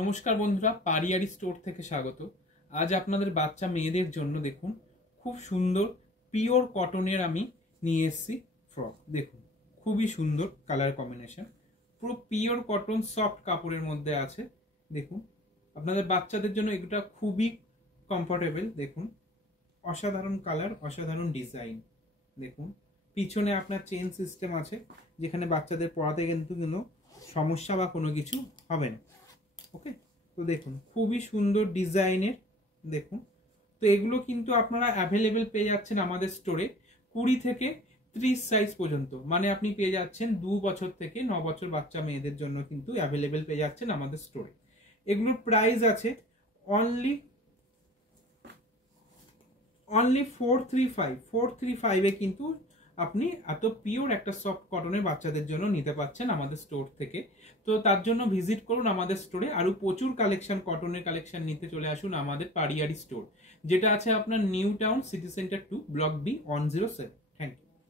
নমস্কার বন্ধুরা, পারিয়ারি স্টোর থেকে স্বাগত। আজ আপনাদের বাচ্চা মেয়েদের জন্য দেখুন খুব সুন্দর পিওর কটনের আমি নিয়ে এসেছি ফ্রক। দেখুন খুবই সুন্দর কালার কম্বিনেশন, পুরো পিওর কটন সফট কাপড়ের মধ্যে আছে। দেখুন আপনাদের বাচ্চাদের জন্য এটা খুবই কমফোর্টেবল। দেখুন অসাধারণ কালার, অসাধারণ ডিজাইন। দেখুন পিছনে আপনার চেন সিস্টেম আছে, যেখানে বাচ্চাদের পড়াতে কিন্তু কোনো সমস্যা বা কোনো কিছু হবে না। ওকে, তো দেখুন খুবই সুন্দর ডিজাইনের। দেখুন তো এগুলো কিন্তু আপনারা অ্যাভেলেবেল পেয়ে যাচ্ছেন আমাদের স্টোরে 20 থেকে 30 সাইজ পর্যন্ত। মানে আপনি পেয়ে যাচ্ছেন 2 বছর থেকে 9 বছর বাচ্চা মেয়েদের জন্য কিন্তু অ্যাভেলেবেল পেয়ে যাচ্ছেন আমাদের স্টোরে। এগুলোর প্রাইস আছে অনলি 435 এ কিন্তু আপনি এত পিওর একটা সফট কটনের বাচ্চাদের জন্য নিতে পাচ্ছেন আমাদের স্টোর থেকে। তো তার জন্য ভিজিট করুন আমাদের স্টোরে। আরো প্রচুর কালেকশন, কটনের কালেকশন নিতে চলে আসুন আমাদের পারিয়ারি স্টোর, যেটা আছে আপনার New Town City Centre 2 block B 107। Thank you.